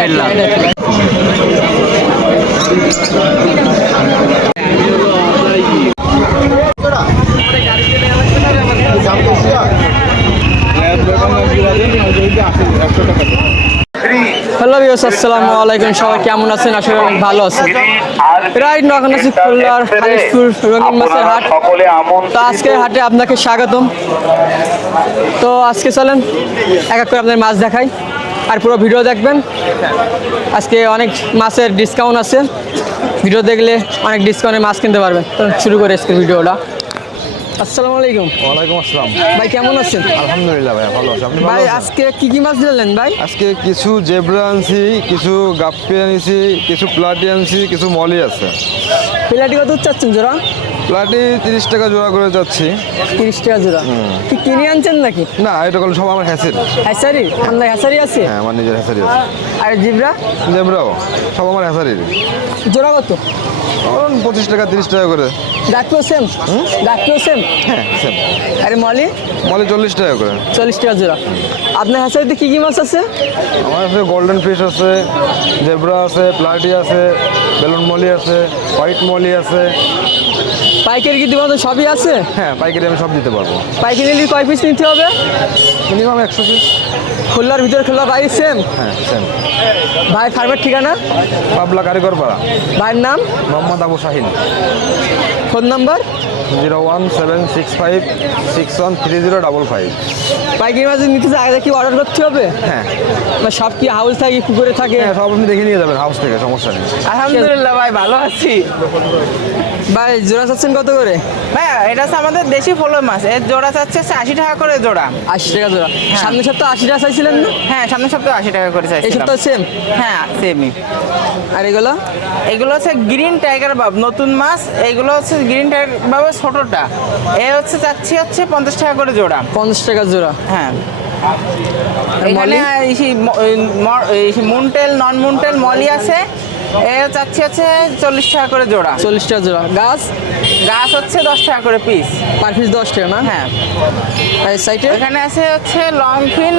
ফেললাম। Hello viewers, আসসালামু আলাইকুম। সবাই কেমন আছেন? আশা করি অনেক ভালো আছেন। রাইট নাও এখন আছি খুলনার খালিশপুর রঙিন মাছের হাট। তো আজকে হাটে আপনাকে স্বাগতম। তো আজকে চলেন এক এক করে আপনাদের মাছ দেখাই, আর পুরো ভিডিও দেখবেন। আজকে অনেক মাছের ডিসকাউন্ট আছে, ভিডিও দেখলে অনেক ডিসকাউন্টে মাছ কিনতে পারবেন। তো শুরু করে আজকের ভিডিওটা। আসসালামু আলাইকুম। ওয়ালাইকুম আসসালাম। ভাই কেমন আছেন? আলহামদুলিল্লাহ ভাই, ভালো আছি। আপনি ভালো ভাই আছেন? আজকে কি মাছ দিলেন ভাই? আজকে কিছু জেব্রা আনছি, কিছু গাপ্পি আনছি, কিছু প্লাটি আনছি, কিছু মলি আছে। প্লাটি কত চাচ্ছেন জোড়া? প্লাটি 30 টাকা জোড়া করে যাচ্ছি। 30 টাকা জোড়া। কি কিনে আনছেন নাকি? না, এটা করলে সব আমার হ্যাসের। হ্যাচারি? আপনার হ্যাচারি আছে? হ্যাঁ, আমার নিজের হ্যাসারি আছে। আর জিব্রা জেব্রাও সব আমার হ্যাসারির। জোড়া কত? 25 টাকা 30 টাকা করে। গাছও সেম? গাছও সেম? হ্যাঁ সেম। আরে মলি মলি 40 টাকা করে। 40 টাকা জোড়া। আপনার হ্যাচারিতে কি কি মাছ আছে? আমার কাছে গোল্ডেন ফিশ আছে, জেব্রা আছে, প্লাটি আছে, বেলুন মলি আছে, হোয়াইট মলি আছে। পাইকারি কি দেবো? সবই আছে? হ্যাঁ, পাইকারি আমি সব দিতে পারবো। পাইকারি নিলে কয় পিস নিতে হবে? Minimum 100 piece. খুলনার ভিতরে খোলা বাইরে সেম? হ্যাঁ সেম। ভাই ফার্মের ঠিকানা? পাবলা কারিগর পাড়া। ভাইয়ের নাম? মোহাম্মদ আবু শাহিন। Phone number? 01766130555। পাইকারি মাছ নিতে চাই, আগে কি অর্ডার করতে হবে? হ্যাঁ বা সব কি হাউস থাকে, পুকুরে থাকে? হ্যাঁ, সব আপনি দেখে নিয়ে যাবেন হাউস থেকে, সমস্যা নেই। আলহামদুলিল্লাহ ভাই, ভালো আছি। ভাই জোড়া চাচ্ছেন কত করে? ভাই এটা হচ্ছে আমাদের দেশি ফলো মাছ, এর জোড়া চাচ্ছে 80 টাকা করে জোড়া। 80 টাকা জোড়া। সামনের সপ্তাহে 80 টাকা চাইছিলেন না? হ্যাঁ, সামনের সপ্তাহে 80 টাকা করে এই চাইছিলাম। সপ্তাহে সেম? হ্যাঁ সেমই। আর এগুলো? এগুলো হচ্ছে গ্রিন টাইগার বাব, নতুন মাছ। এইগুলো হচ্ছে গ্রিন টাইগার বাবের ছোটটা। এ হচ্ছে চাচ্ছি 50 টাকা করে জোড়া। 50 টাকা জোড়া। হ্যাঁ, এখানে মুনটেল নন মুনটেল মলি আছে। এ চাচ্ছি 40 টাকা করে জোড়া। 40 টাকা জোড়া। গাছ? গাছ হচ্ছে 10 টাকা করে পিস। পার পিস 10 টাকা না? হ্যাঁ, আর সাইটে? এখানে আছে লংফিন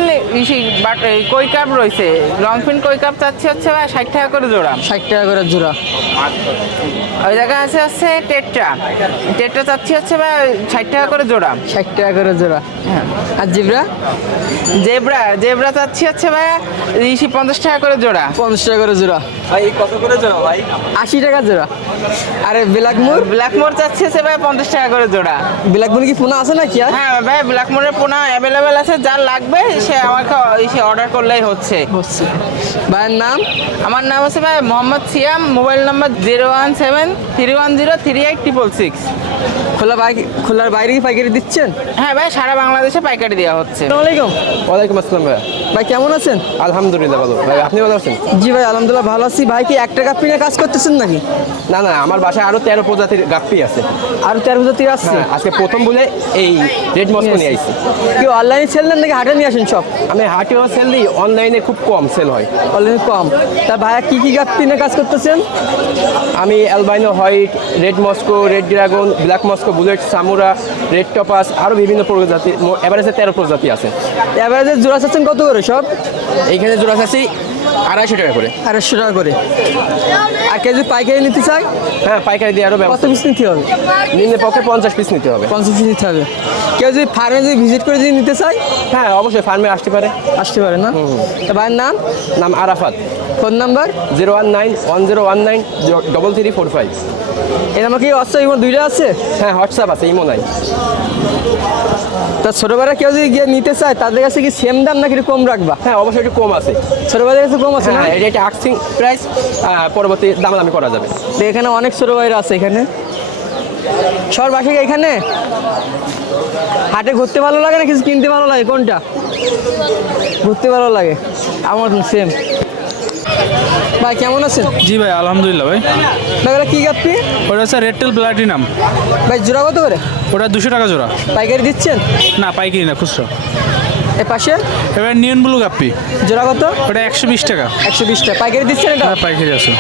বাট কই কাপ রয়েছে। লংফিন কই কাপ চাচ্ছি 60 টাকা করে জোড়া। 60 টাকা করে জোড়া। ওই জায়গায় আছে টেট্রা। টেট্রা চাচ্ছি 60 টাকা করে জোড়া। 60 টাকা করে জোড়া। হ্যাঁ, আর জিব্রা? জেব্রা চাচ্ছি 50 টাকা করে জোড়া। 50 টাকা করে জোড়া। ভাই কত করে জোড়া ভাই? 80 টাকা জোড়া। আরে ব্ল্যাক মোর? ব্ল্যাক মোর চাচ্ছি 50 টাকা করে জোড়া। ব্ল্যাক মোর কি ফোনা আছে নাকি আর? হ্যাঁ ভাই, ব্ল্যাক মোরের পোনা অ্যাভেলেবেল আছে, যার লাগবে সে আমাকে অর্ডার করলেই হচ্ছে। ভাইয়ের নাম? আমার নাম হচ্ছে ভাই মোহাম্মদ সিয়াম। Mobile number 01731038666। খোলার বাইরে কি পাইকারি দিচ্ছেন? হ্যাঁ ভাই, সারা বাংলাদেশে পাইকারি দেওয়া হচ্ছে। আসসালামু আলাইকুম। ওয়ালাইকুম আসসালাম ভাই। ভাই কেমন আছেন? আলহামদুলিল্লাহ ভালো। ভাই আপনি ভালো আছেন? জি ভাই আলহামদুলিল্লাহ ভালো আছি। ভাই কি 1 টাকা পিনে কাজ করতেছেন নাকি? না না, আমার বাসায় আরো 13 প্রজাতির গাপ্পি আছে। আর 13 প্রজাতির আছে? হ্যাঁ, আজকে প্রথম বলে এই রেড মস্কো নিয়ে আইছি। কি অনলাইনে সেল দেন নাকি হাটে নিয়ে আসেন সব? আমি হাটেও সেল দিই, অনলাইনে খুব কম সেল হয়। অনলাইনে কম। তা ভাইয়া কি গাছ পিনে কাজ করতেছেন? আমি albino white, red Moscow, red dragon, black Moscow, bullet, samurai, red topaz, আরও বিভিন্ন প্রজাতি। এভারেজে 13 প্রজাতি আছে। এভারেজে জোড়া চাচ্ছেন কত করে সব? এইখানে জোড়া আছে 250 টাকা করে। 250 টাকা করে। আর কেউ যদি পাইকারি নিতে চাই? হ্যাঁ, পাইকারি দিয়ে আরও কত ব্যবস্থা। পিস নিতে হবে? নিম্নের পক্ষে 50 পিস নিতে হবে। 50 পিস নিতে হবে। কেউ যদি ফার্মে যদি ভিজিট করে যদি নিতে চাই? হ্যাঁ অবশ্যই, ফার্মে আসতে পারে। আসতে পারে না? তা ভাইয়ের নাম? নাম আরাফাত। Phone number? 01910193345। এই নাম্বার কি হোয়াটসঅ্যাপ ইমো দুইটা আছে? হ্যাঁ, হোয়াটসঅ্যাপ আছে, ইমো নাই। তা ছোটোবেলা কেউ যদি গিয়ে নিতে চায় তাদের কাছে কি সেম দাম নাকি একটু কম রাখবা? হ্যাঁ অবশ্যই একটু কম আছে। ছোটোবেলার কাছে কম আছে না? হ্যাঁ, এটা একটা আস্কিং প্রাইস, পরবর্তী দামাদামি করা যাবে। তো এখানে অনেক ছোটো ভাইরা আছে এখানে। সবার বাসা কি এখানে? হাটে ঘুরতে ভালো লাগে না কিছু কিনতে ভালো লাগে, কোনটা? ঘুরতে ভালো লাগে। আমার সেম। ভাই কেমন আছেন? জি ভাই আলহামদুলিল্লাহ ভাই। ভাই ওটা কি গাপ্পি? ওটা হচ্ছে রেড টেল প্লাটিনাম। ভাই জোড়া কত করে? ওটা 200 টাকা জোড়া। পাইকারি দিচ্ছেন? না, পাইকারি না, খুচরা। এ পাশে এবার নিয়ন ব্লু গাপ্পি, জোড়া কত? ওটা 120 টাকা। 120 টাকা। পাইকারি দিচ্ছেন এটা? হ্যাঁ, পাইকারি আছে।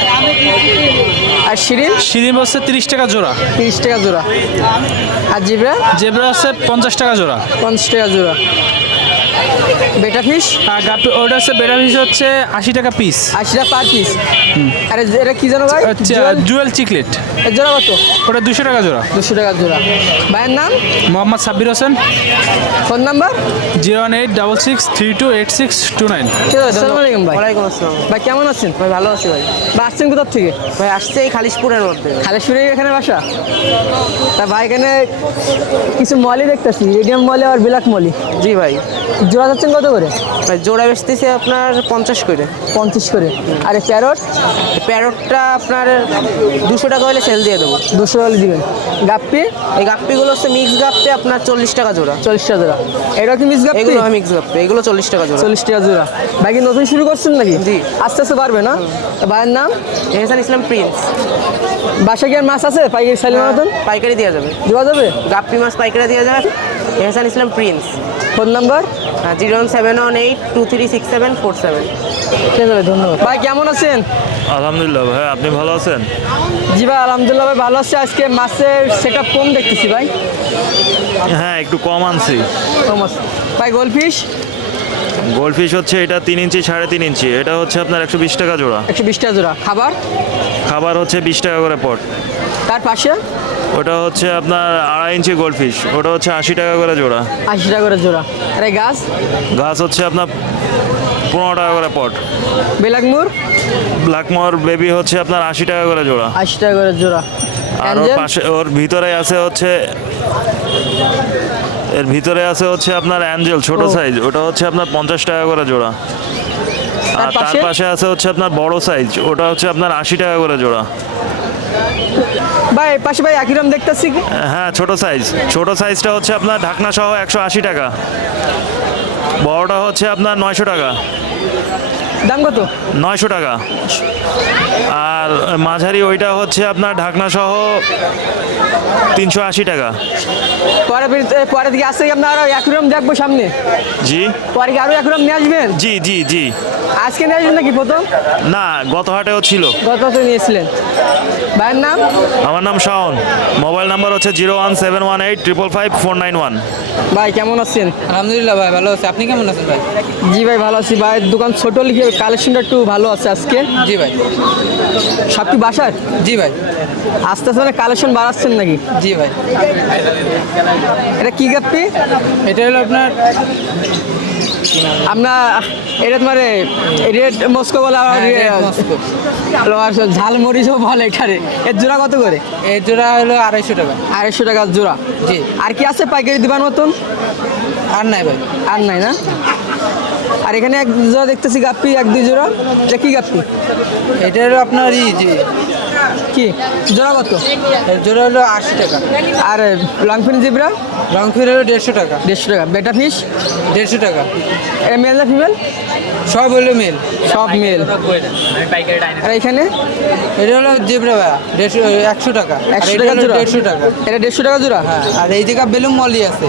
আর শিরিন? শিরিম হচ্ছে 30 টাকা জোড়া। 30 টাকা জোড়া। আর জিব্রা? জেব্রা হচ্ছে 50 টাকা জোড়া। 50 টাকা জোড়া। বেটা ফিশ আর গাপ্পি ওটা হচ্ছে বেটা ফিস হচ্ছে 80 টাকা পিস 80 টাকা পার পিস। আরে এটা কি জানো ভাই? হচ্ছে জুয়েল চিকলেট, এর জোড়া কত? ওটা 200 টাকা জোড়া। 200 টাকা জোড়া। ভাইয়ের নাম? Mohammad Sabbir Hossain, phone number? 018663629। ঠিক আছে, আসসালামু আলাইকুম ভাই। ওয়ালাইকুম আসসালাম। ভাই কেমন আছেন? ভাই ভালো আছি ভাই। ভাই আসছেন কোথা থেকে? ভাই আসছে এই খালিশপুরের মধ্যে। খালেশ্বরী এখানে বাসা? তা ভাই এখানে কিছু মলি দেখতেছি, মিডিয়াম মলি আর ব্ল্যাক মলি। জি ভাই। জোড়া যাচ্ছেন কত করে? ভাই জোড়া বেচতেছি আপনার 50 করে। 50 করে। আর এই প্যারট? প্যারটটা আপনার 200 টাকা হলে সেল দিয়ে দেবো। 200 হলে দিবেন। গাপ্পি? এই গাপ্পিগুলো হচ্ছে মিক্স গাপ্পি, আপনার 40 টাকা জোড়া। 40 টাকা জোড়া। এটা কি মিস গাপ্পি? এগুলো মিক্স গাপ্পি, এগুলো 40 টাকা জোড়া। 40 টাকা জোড়া। ভাই কি নতুন শুরু করছেন নাকি? জি। আস্তে আস্তে পারবে না? তা ভাইয়ের নাম? এহসান ইসলাম প্রিন্স। বাসা কি আর মাছ আছে পাইকারি সাইলের মতন? পাইকারি দেওয়া যাবে, দেওয়া যাবে? গাপ্পি মাছ পাইকারি দেওয়া যাবে। এহসান ইসলাম প্রিন্স। Phone number? 01718236747। ঠিক আছে, ধন্যবাদ। ভাই কেমন আছেন? আলহামদুলিল্লাহ ভাই, আপনি ভালো আছেন? জি ভাই আলহামদুলিল্লাহ ভাই ভালো আছি। আজকে মাছের সেটআপ কম দেখতেছি ভাই। হ্যাঁ, একটু কম আনছি। কম আছে। ভাই গোলফিশ? গোল্ডফিশ হচ্ছে এটা 3 ইঞ্চি 3.5 ইঞ্চি, এটা হচ্ছে আপনার 120 টাকা জোড়া। 120 টাকা জোড়া। খাবার? খাবার হচ্ছে 20 টাকা করে পট। তার পাশে? ওটা হচ্ছে আপনার 2.5 ইঞ্চি গোল্ডফিশ, ওটা হচ্ছে 80 টাকা করে জোড়া। 80 টাকা করে জোড়া। আর এই গাছ? গাছ হচ্ছে আপনার 15 টাকা করে পট। বেলাকমুর? ব্ল্যাকমোর বেবি হচ্ছে আপনার 80 টাকা করে জোড়া। 80 টাকা করে জোড়া। আর ওর অ্যাঞ্জেল? পাশে ওর ভিতরে আছে হচ্ছে এর ভিতরে আছে হচ্ছে আপনার অ্যাঞ্জেল ছোট সাইজ, ওটা হচ্ছে আপনার 50 টাকা করে জোড়া। আর তার পাশে? পাশে আছে হচ্ছে আপনার বড় সাইজ, ওটা হচ্ছে আপনার 80 টাকা করে জোড়া। ভাই পাশে ভাই একই রকম দেখতেছি কি? হ্যাঁ, ছোট সাইজটা হচ্ছে আপনার ঢাকনা সহ 180 টাকা, বড়টা হচ্ছে আপনার 900 টাকা। দাম কত? 900 টাকা। আর মাঝারি ওইটা হচ্ছে আপনার ঢাকনা সহ 380 টাকা। পরে দিকে আসছে কি আপনার আরো একই রকম দেখবো সামনে? জি পরে কি আরো একই রকম নিয়ে আসবেন? জি জি জি। আজকে নিয়ে আসবেন নাকি প্রথম? না, গত হাটেও ছিল। গত বছর নিয়েছিলেন। ভাইয়ের নাম? আমার নাম শাওন, মোবাইল নাম্বার হচ্ছে 01718555491। ভাই কেমন আছেন? আলহামদুলিল্লাহ ভাই ভালো আছে। আপনি কেমন আছেন ভাই? জি ভাই ভালো আছি। ভাইয়ের দোকান ছোট লিখে কালেকশনটা একটু ভালো আছে আজকে। জি ভাই। সব কি বাসার? জি ভাই। আস্তে আস্তে মানে কালেকশন বাড়াচ্ছেন নাকি? জি ভাই। এটা কি গাপ্পি? এটা হলো আপনার আপনার এটা তোমার রেড মস্কো বলে আবার red Moscow। আর ঝালমরিচও বলে এখানে। এর জোড়া কত করে? এই জোড়া হলো 250 টাকা। 250 টাকা জোড়া। জি। আর কি আছে পাইকারি দিবার মতন? আর নাই ভাই। আর নাই না? আর এখানে এক জোড়া দেখতেছি গাপ্পি, 1-2 জোড়া। এটা কি গাপ্পি? এটা হলো আপনার জি কি জোড়া কত? এর জোড়া হলো 80 টাকা। আর লংফিন জিব্রা? রংফির হলো 150 টাকা। 150 টাকা। বেটা ফিশ? 150 টাকা। এটা মেল না ফিমেল? সব হলো মেল। সব মেল। আর এখানে এটা হলো জিব্রা ভাই 150 টাকা। 100 টাকা জোড়া? 150 টাকা। এটা 150 টাকা জোড়া? হ্যাঁ, আর এই জায়গা বেলুন মলি আছে।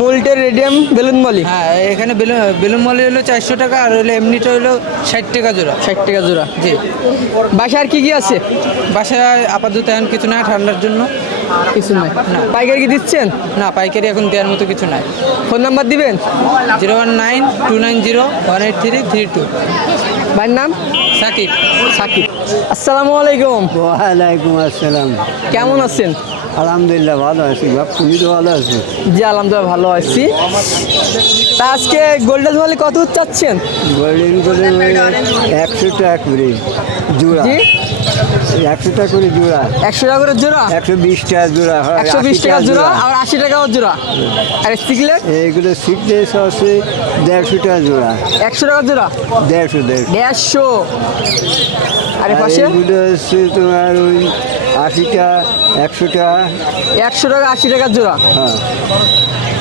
মুলটের রেডিয়াম বেলুন মলি? হ্যাঁ, এখানে বেলুন মলি হলো 400 টাকা, আর হলো এমনিটা হলো 60 টাকা জোড়া। 60 টাকা জোড়া। জি। বাসায় আর কি কি আছে? বাসায় আপাতত এখন কিছু না, ঠান্ডার জন্য। কিছু নাই না। পাইকারি কি দিচ্ছেন? না, পাইকারি এখন দেওয়ার মতো কিছু নাই। ফোন নাম্বার দিবেন? 01929018332। ভাইয়ের নাম? সাকিব। সাকিব। আসসালামু আলাইকুম। ওয়ালাইকুম আসসালাম। কেমন আছেন? আলহামদুলিল্লাহ ভালো আছি। তুমি তো ভালো আছো? জি আলহামদুলিল্লাহ ভালো আছি। তা আজকে গোল্ডেন মলি কত চাচ্ছেন? গোল্ডেন করে 100 টাকা করে জোড়া। জি 100 টাকা করে জোড়া। 100 টাকা করে জোড়া? 120 টাকা জোড়া হয়। 120 টাকা জোড়া আর 80 টাকা জোড়া। আর সিগলেট? এইগুলো সিকনেস আছে 150 টাকা জোড়া। 100 টাকা জোড়া? 150। 150। আর এর আর পাশে? এইগুলো হচ্ছে তোমার ওই 80 টাকা 100 টাকা। 100 টাকা 80 টাকা জোড়া। হ্যাঁ,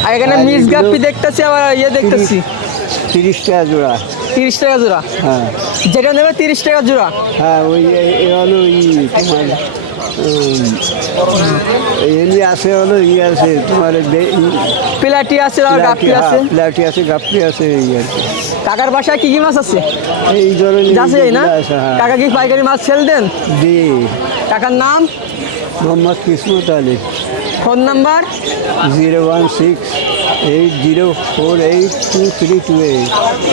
আর এখানে আর মিস এগুলো গাপ্পি দেখতেছি, আবার ইয়ে দেখতেছি 30 টাকা জোড়া। 30 টাকা জোড়া। হ্যাঁ যেটা নেবে 30 টাকা জোড়া। হ্যাঁ, ওই এ হলো তোমার এমনি আছে হলো আছে তোমার পিলাটি আছে আর গাপ্পি আছে। প্লাটি আছে, গাপ্পি আছে এই আর কি। কাকার বাসায় কি কি মাছ আছে? এই ধরনের যাচ্ছে না? যেগুলো আছে, হ্যাঁ। কাকা কি পাইকারি মাছ সেল দেন? জি। কাকার নাম? মোহাম্মদ কিসমত আলী। Phone number? 016 804823228